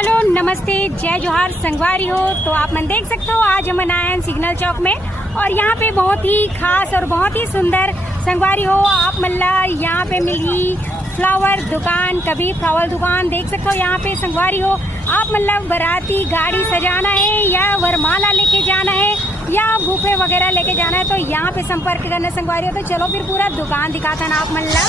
Hello नमस्ते जय जोहार संगवारी हो। तो आप मन देख सकते हो आज हम आए हैं सिग्नल चौक में और यहाँ पे बहुत ही खास और बहुत ही सुंदर संगवारी हो। आप मतलब यहाँ पे मिली फ्लावर दुकान, कभी फ्लावर दुकान देख सकते हो यहाँ पे संगवारी हो। आप मतलब बाराती गाड़ी सजाना है या वरमाला लेके जाना है या बुफे वगैरह लेके जाना है तो यहाँ पे संपर्क करना संगवारी हो। तो चलो फिर पूरा दुकान दिखाता ना आप मतलब।